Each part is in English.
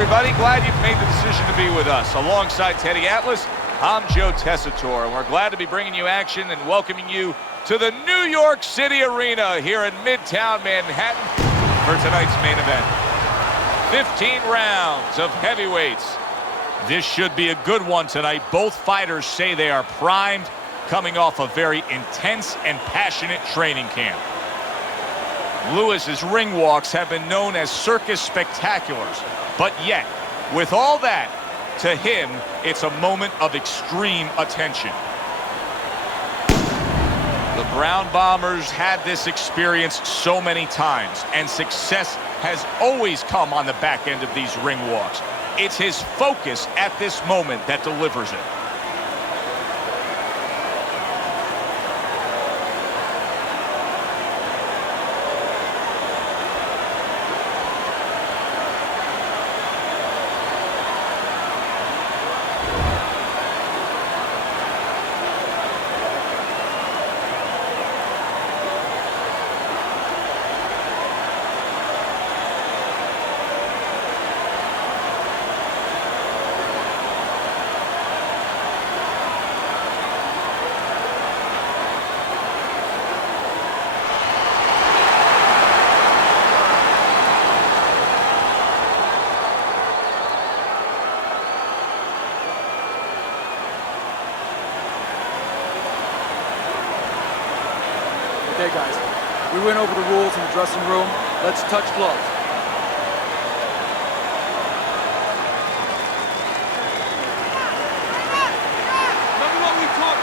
Everybody, glad you've made the decision to be with us. Alongside Teddy Atlas, I'm Joe Tessitore, and we're glad to be bringing you action and welcoming you to the New York City Arena here in Midtown Manhattan for tonight's main event. 15 rounds of heavyweights. This should be a good one tonight. Both fighters say they are primed, coming off a very intense and passionate training camp. Lewis's ring walks have been known as circus spectaculars, but yet, with all that, to him, it's a moment of extreme attention. The Brown Bombers had this experience so many times, and success has always come on the back end of these ring walks. It's his focus at this moment that delivers it. Okay, guys, we went over the rules in the dressing room. Let's touch gloves.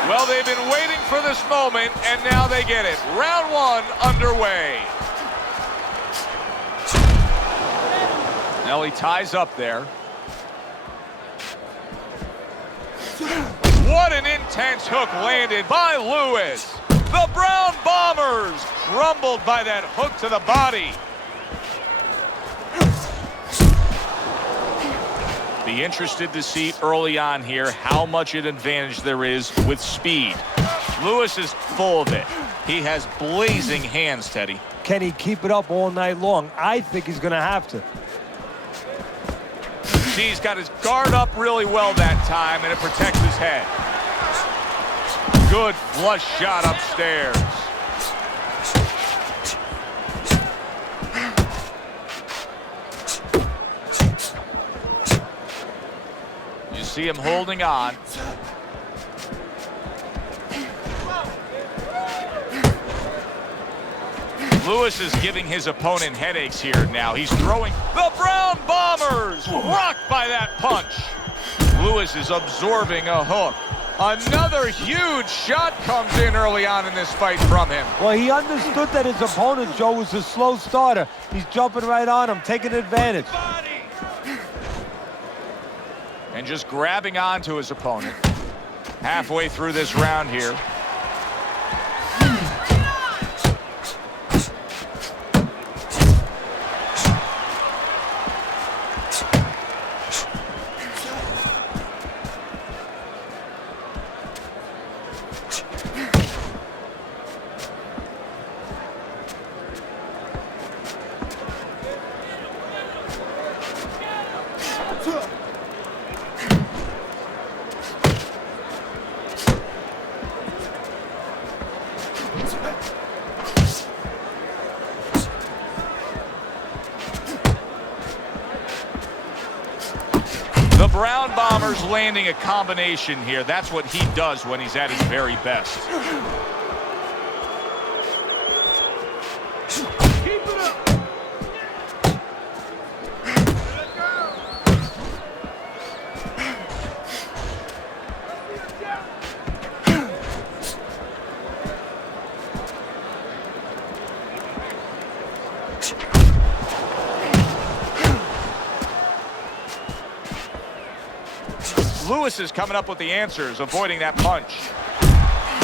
Well, they've been waiting for this moment, and now they get it. Round one underway. Now he ties up there. What an intense hook landed by Lewis. The Brown Bombers crumbled by that hook to the body. Be interested to see early on here how much an advantage there is with speed. Lewis is full of it. He has blazing hands, Teddy. Can he keep it up all night long? I think he's going to have to. See, he's got his guard up really well that time, and it protects his head. Good flush shot upstairs. You see him holding on. Lewis is giving his opponent headaches here now. He's throwing. The Brown Bombers rocked by that punch. Lewis is absorbing a hook. Another huge shot comes in early on in this fight from him. Well, he understood that his opponent, Joe, was a slow starter. He's jumping right on him, taking advantage. And just grabbing onto his opponent. Halfway through this round here. The Brown Bombers landing a combination here. That's what he does when he's at his very best. Keep it up. Lewis is coming up with the answers, avoiding that punch.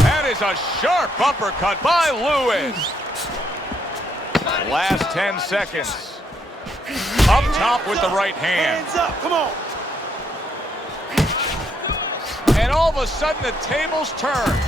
That is a sharp uppercut by Lewis. Last 10 seconds. Up top with the right hand. Hands up, come on. And all of a sudden the tables turn.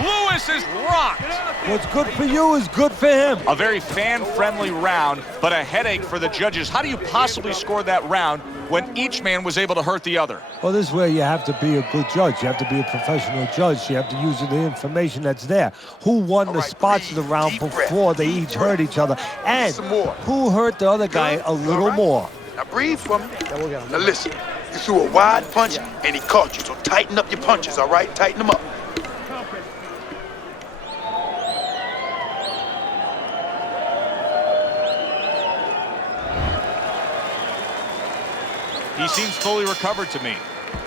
Lewis is rocked. What's good for you is good for him. A very fan-friendly round, but a headache for the judges. How do you possibly score that round when each man was able to hurt the other. Well, this is where you have to be a good judge. You have to be a professional judge. You have to use the information that's there. Who won the spots of the round before they each hurt each other, and who hurt the other guy a little more. Now breathe for me. Now listen, you threw a wide punch and he caught you, so tighten up your punches, all right? Tighten them up. He seems fully recovered to me.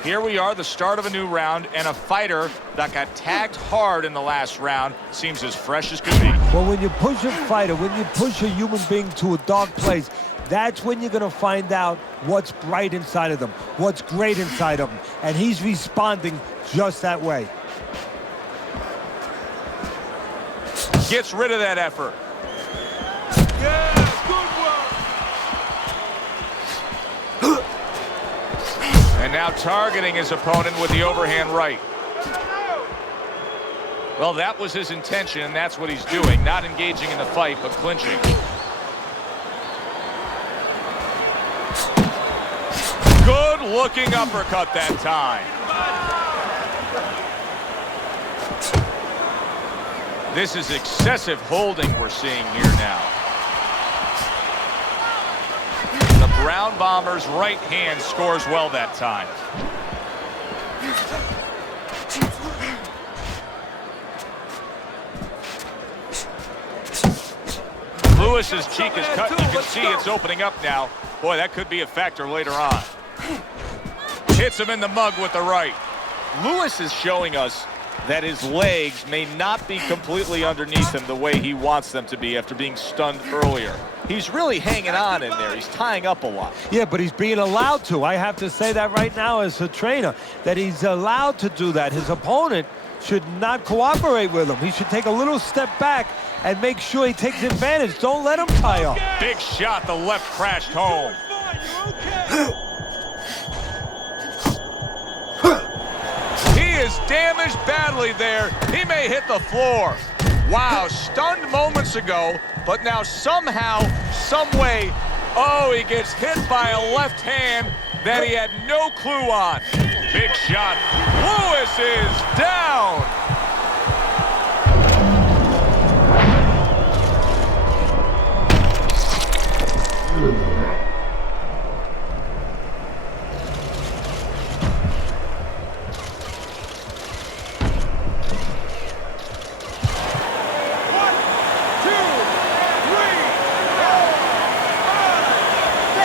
Here we are, the start of a new round, and a fighter that got tagged hard in the last round seems as fresh as could be. Well, when you push a fighter, when you push a human being to a dark place, that's when you're going to find out what's bright inside of them, what's great inside of them. And he's responding just that way. Gets rid of that effort. Yeah, good work. And now targeting his opponent with the overhand right. Well, that was his intention, and that's what he's doing. Not engaging in the fight, but clinching. Good-looking uppercut that time. This is excessive holding we're seeing here now. The Brown Bomber's right hand scores well that time. Lewis's cheek is cut. You can see it's opening up now. Boy, that could be a factor later on. Hits him in the mug with the right. Lewis is showing us that his legs may not be completely underneath him the way he wants them to be after being stunned earlier. He's really hanging on in there. He's tying up a lot. Yeah, but he's being allowed to. I have to say that right now as a trainer, that he's allowed to do that. His opponent should not cooperate with him. He should take a little step back and make sure he takes advantage. Don't let him tie up. Big shot, the left crashed home. He is damaged badly there. He may hit the floor. Wow, stunned moments ago, but now somehow, some way, oh, he gets hit by a left hand that he had no clue on. Big shot. Lewis is down.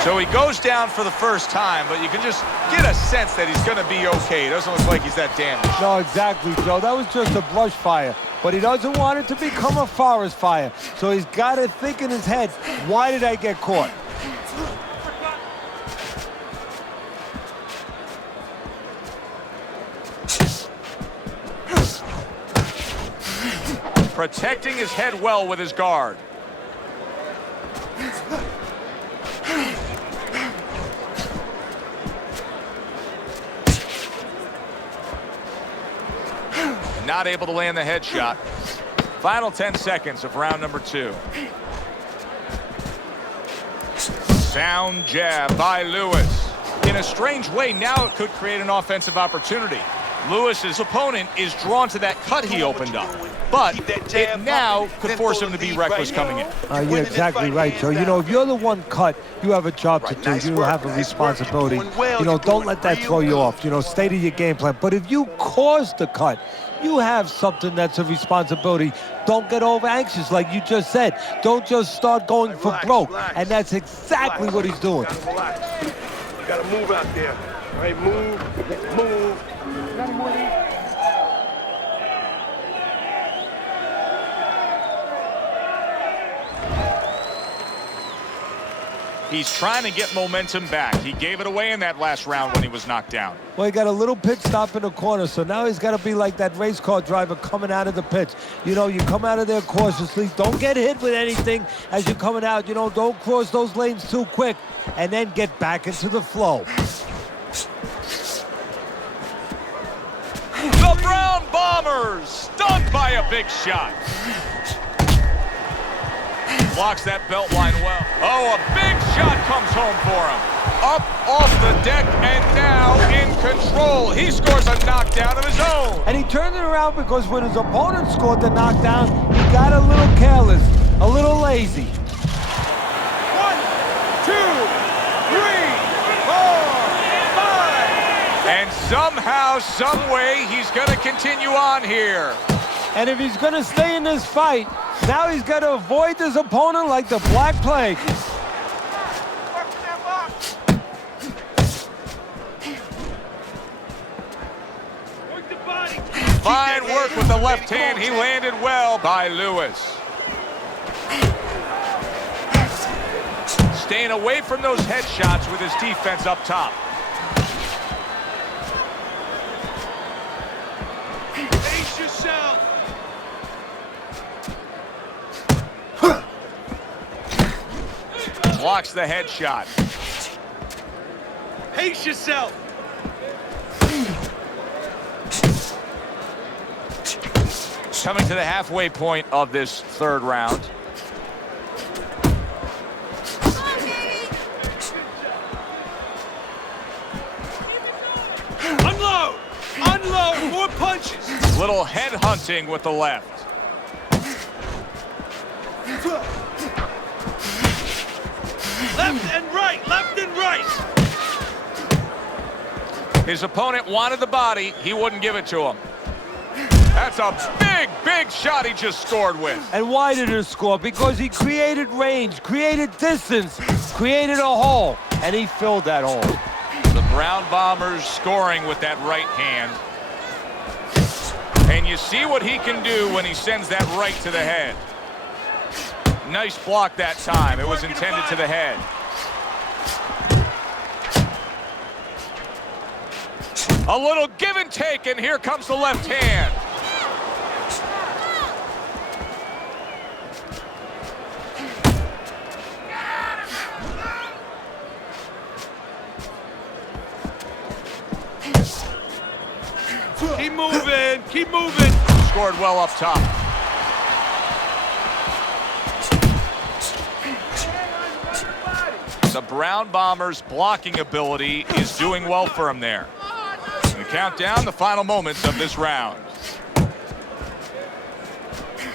So he goes down for the first time, but you can just get a sense that he's going to be okay. It doesn't look like he's that damaged. No, exactly, Joe. That was just a brush fire. But he doesn't want it to become a forest fire. So he's got to think in his head, why did I get caught? Protecting his head well with his guard. Not able to land the headshot. Final 10 seconds of round number 2. Sound jab by Lewis. In a strange way, now it could create an offensive opportunity. Lewis's opponent is drawn to that cut he opened up, but it now could force him to be reckless coming in. You're exactly right, Joe. You know, if you're the one cut, you have a job to do. You have a responsibility. You know, don't let that throw you off. You know, stay to your game plan. But if you cause the cut, you have something that's a responsibility. Don't get over anxious like you just said. Don't just start going for broke. And that's exactly what he's doing. You gotta move out there. All right, move. He's trying to get momentum back. He gave it away in that last round when he was knocked down. Well, he got a little pit stop in the corner, so now he's got to be like that race car driver coming out of the pits. You know, you come out of there cautiously. Don't get hit with anything as you're coming out. You know, don't cross those lanes too quick, and then get back into the flow. The Brown Bombers stunned by a big shot. Blocks that belt line well. Oh, a big shot comes home for him. up off the deck and now in control. He scores a knockdown of his own. And he turned it around because when his opponent scored the knockdown, he got a little careless, a little lazy. 1, 2, 3, 4, 5. And somehow, some way, he's going to continue on here. And if he's going to stay in this fight, now he's got to avoid this opponent like the Black Plague. Fine work with the left hand. He landed well by Lewis. Staying away from those headshots with his defense up top. Pace yourself. Blocks the headshot. Pace yourself. Coming to the halfway point of this third round. Unload! Unload! More punches! Little head hunting with the left. Left and right! Left and right! His opponent wanted the body. He wouldn't give it to him. That's a big, big shot he just scored with. And why did he score? Because he created range, created distance, created a hole, and he filled that hole. The Brown Bombers scoring with that right hand. And you see what he can do when he sends that right to the head. Nice block that time. It was intended to the head. A little give and take, and here comes the left hand. Keep moving! Keep moving! Scored well up top. The Brown Bombers' blocking ability is doing well for him there. We count down the final moments of this round.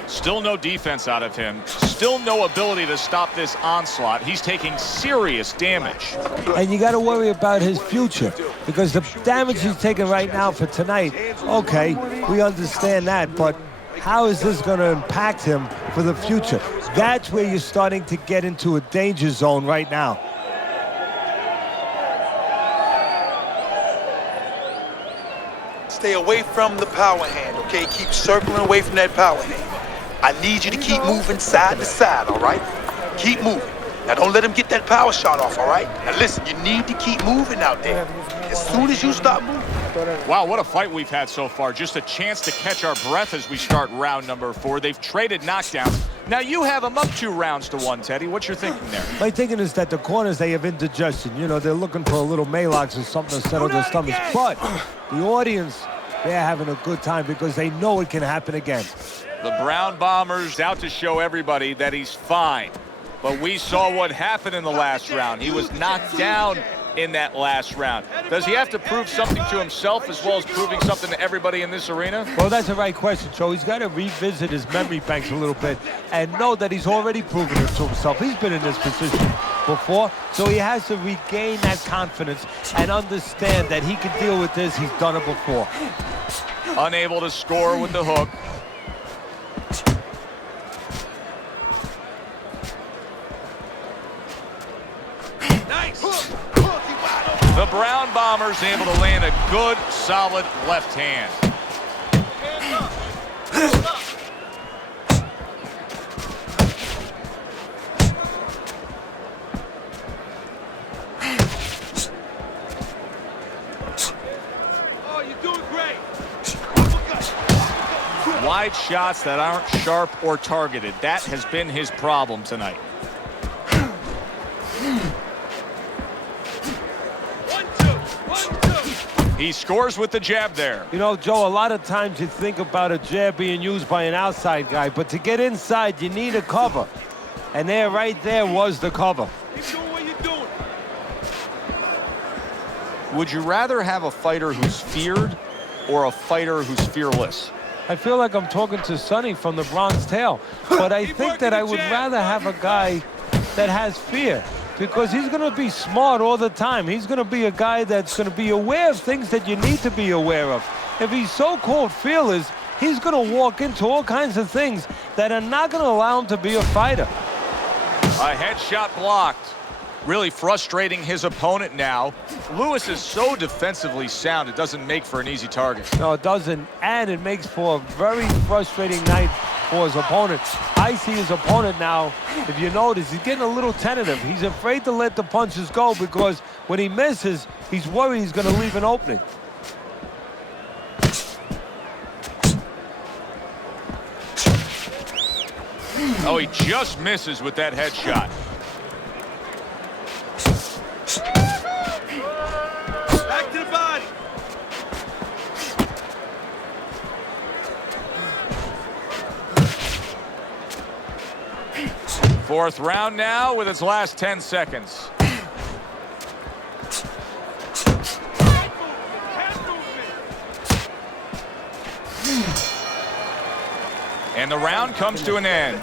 Still no defense out of him. Still no ability to stop this onslaught. He's taking serious damage. And you got to worry about his future because the damage he's taking right now for tonight, okay, we understand that, but how is this going to impact him for the future? That's where you're starting to get into a danger zone right now. Stay away from the power hand, okay? Keep circling away from that power hand. I need you to keep moving side to side, all right? Keep moving. Now, don't let him get that power shot off, all right? Now, listen, you need to keep moving out there. As soon as you stop moving. Wow, what a fight we've had so far. Just a chance to catch our breath as we start round number 4. They've traded knockdowns. Now, you have them up 2 rounds to 1, Teddy. What's your thinking there? My thinking is that the corners, they have indigestion. You know, they're looking for a little Malox or something to settle their stomachs. But the audience, they're having a good time because they know it can happen again. The Brown Bombers out to show everybody that he's fine. But we saw what happened in the last round. He was knocked down in that last round. Does he have to prove something to himself as well as proving something to everybody in this arena? Well, that's the right question, Joe. He's got to revisit his memory banks a little bit and know that he's already proven it to himself. He's been in this position before, so he has to regain that confidence and understand that he can deal with this. He's done it before. Unable to score with the hook. The Brown Bombers able to land a good, solid left hand. Oh, you're doing great. Wide shots that aren't sharp or targeted. That has been his problem tonight. He scores with the jab there. You know, Joe, a lot of times you think about a jab being used by an outside guy, but to get inside, you need a cover. And there, right there, was the cover. Keep doing what you're doing. Would you rather have a fighter who's feared or a fighter who's fearless? I feel like I'm talking to Sonny from the Bronx Tale, but I think that I would rather have a guy that has fear, because he's going to be smart all the time. He's going to be a guy that's going to be aware of things that you need to be aware of. If he's so-called fearless, he's going to walk into all kinds of things that are not going to allow him to be a fighter. A headshot blocked. Really frustrating his opponent now. Lewis is so defensively sound, it doesn't make for an easy target. No, it doesn't, and it makes for a very frustrating night for his opponent. I see his opponent now, if you notice, he's getting a little tentative. He's afraid to let the punches go because when he misses, he's worried he's going to leave an opening. Oh, he just misses with that headshot. Back to the body. Fourth round now with its last 10 seconds. And the round comes to an end.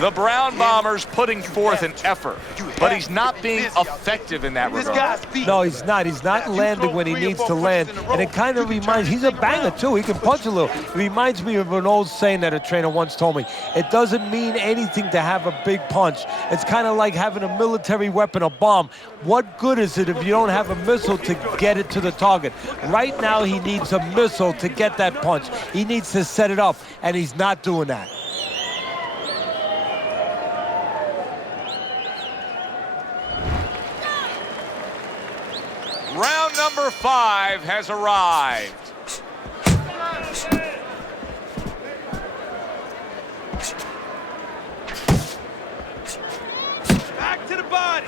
The Brown Bombers putting forth an effort, but he's not being effective in that regard. No, he's not. He's not landing when he needs to land. And it kind of reminds, he's a banger too. He can punch a little. It reminds me of an old saying that a trainer once told me. It doesn't mean anything to have a big punch. It's kind of like having a military weapon, a bomb. What good is it if you don't have a missile to get it to the target? Right now, he needs a missile to get that punch. He needs to set it up, and he's not doing that. Round number 5 has arrived. Back to the body.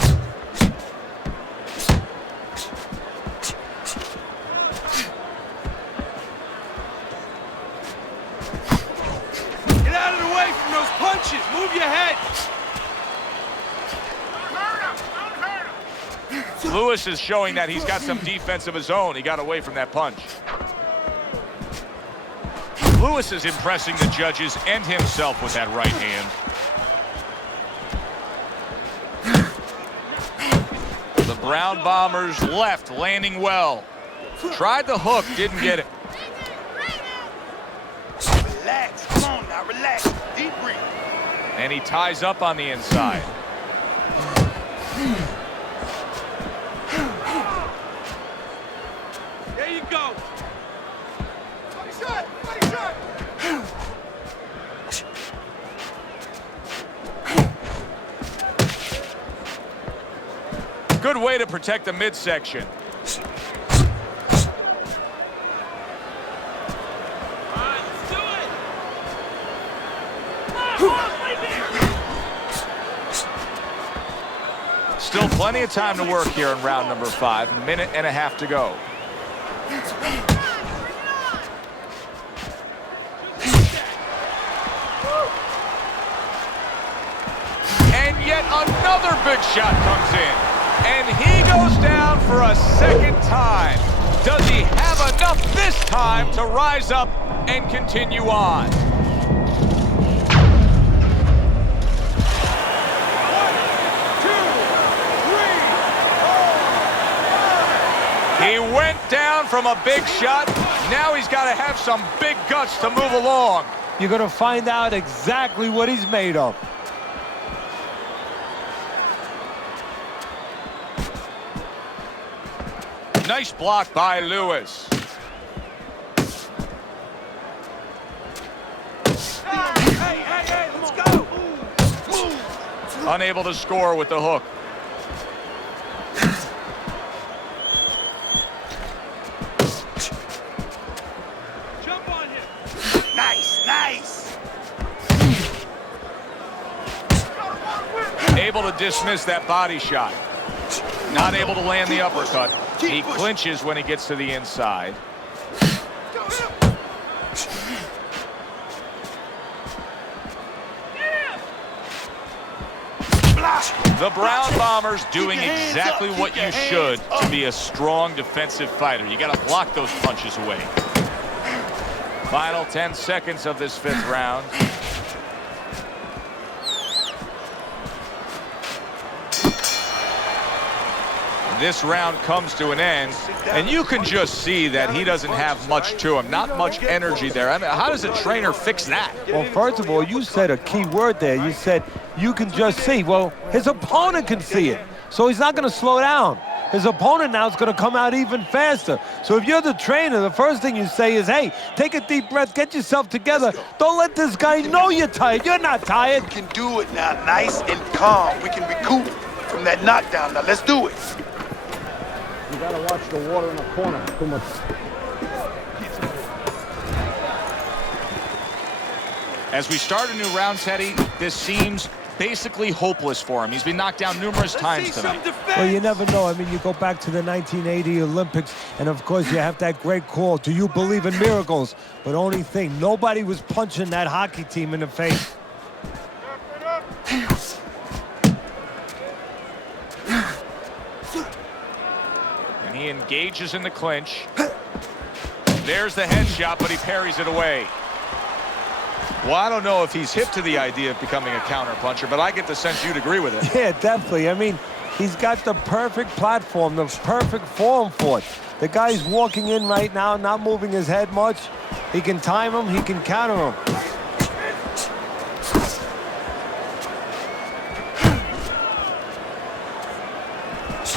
Get out of the way from those punches. Move your head. Lewis is showing that he's got some defense of his own. He got away from that punch. Lewis is impressing the judges and himself with that right hand. The Brown Bombers left, landing well. Tried the hook, didn't get it. Relax. Come on now, relax. Deep breath. And he ties up on the inside. There you go. Body shot. Body shot. Good way to protect the midsection. Still plenty of time to work here in round number 5. A minute and a half to go. And yet another big shot comes in. And he goes down for a second time. Does he have enough this time to rise up and continue on? He went down from a big shot. Now he's got to have some big guts to move along. You're going to find out exactly what he's made of. Nice block by Lewis. Hey, let's go. Move. Unable to score with the hook. Jump on him. Nice, nice. Able to dismiss that body shot. Not able to land the uppercut. He clinches when he gets to the inside. The Brown Bombers doing exactly what you should to be a strong defensive fighter. You got to block those punches away. Final 10 seconds of this 5th round. This round comes to an end, and you can just see that he doesn't have much to him, not much energy there. I mean, how does a trainer fix that? Well, first of all, you said a key word there. You said you can just see. Well, his opponent can see it, so he's not going to slow down. His opponent now is going to come out even faster. So if you're the trainer, the first thing you say is, hey, take a deep breath, get yourself together. Don't let this guy know you're tired. You're not tired. You can do it now, nice and calm. We can recoup from that knockdown. Now, let's do it. You gotta watch the water in the corner. Too much. As we start a new round, Teddy, this seems basically hopeless for him. He's been knocked down numerous times tonight. Well, you never know. I mean, you go back to the 1980 Olympics, and of course you have that great call, do you believe in miracles? But only thing, nobody was punching that hockey team in the face. And he engages in the clinch. There's the headshot, but he parries it away. Well, I don't know if he's hip to the idea of becoming a counterpuncher, but I get the sense you'd agree with it. Yeah, definitely. I mean, he's got the perfect platform, the perfect form for it. The guy's walking in right now, not moving his head much. He can time him, he can counter him.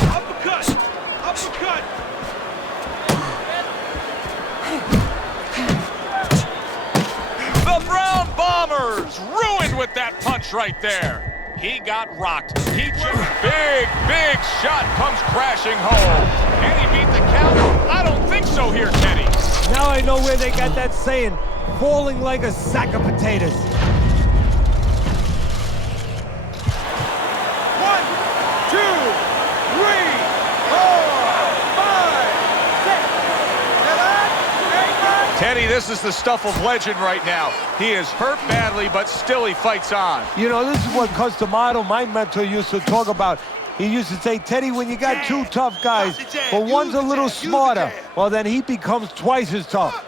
Uppercut! Uppercut! The Brown Bombers ruined with that punch right there. He got rocked. He just big shot comes crashing home. Can he beat the count? I don't think so here, Teddy. Now I know where they got that saying, falling like a sack of potatoes. 1, 2, 3, 4, 5, 6, 7, 8, 9. Teddy, this is the stuff of legend right now. He is hurt badly, but still he fights on. You know, this is what Customato, my mentor, used to talk about. He used to say, Teddy, when you got two tough guys, but one's a little smarter, well, then he becomes twice as tough.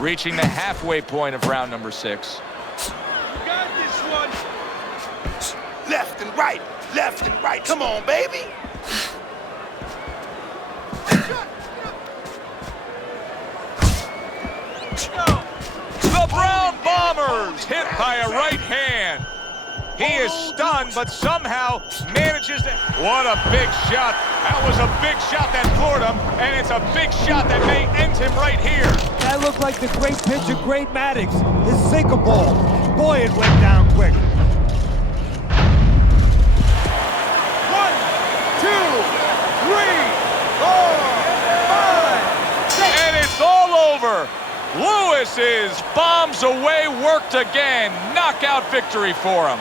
Reaching the halfway point of round number 6. You got this one. Left and right, left and right. Come on, baby. The Brown Bombers hit by a right hand. He is stunned, but somehow manages to... What a big shot. That was a big shot that floored him, and it's a big shot that may end him right here. That looked like the great pitcher, Great Maddox, his sinker ball. Boy, it went down quick. 1, 2, 3, 4, 5, 6. And it's all over. Lewis is bombs away, worked again. Knockout victory for him.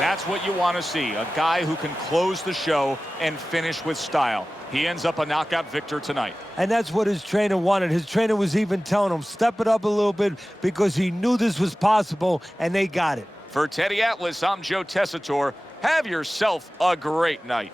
That's what you want to see, a guy who can close the show and finish with style. He ends up a knockout victor tonight. And that's what his trainer wanted. His trainer was even telling him, step it up a little bit, because he knew this was possible, and they got it. For Teddy Atlas, I'm Joe Tessitore. Have yourself a great night.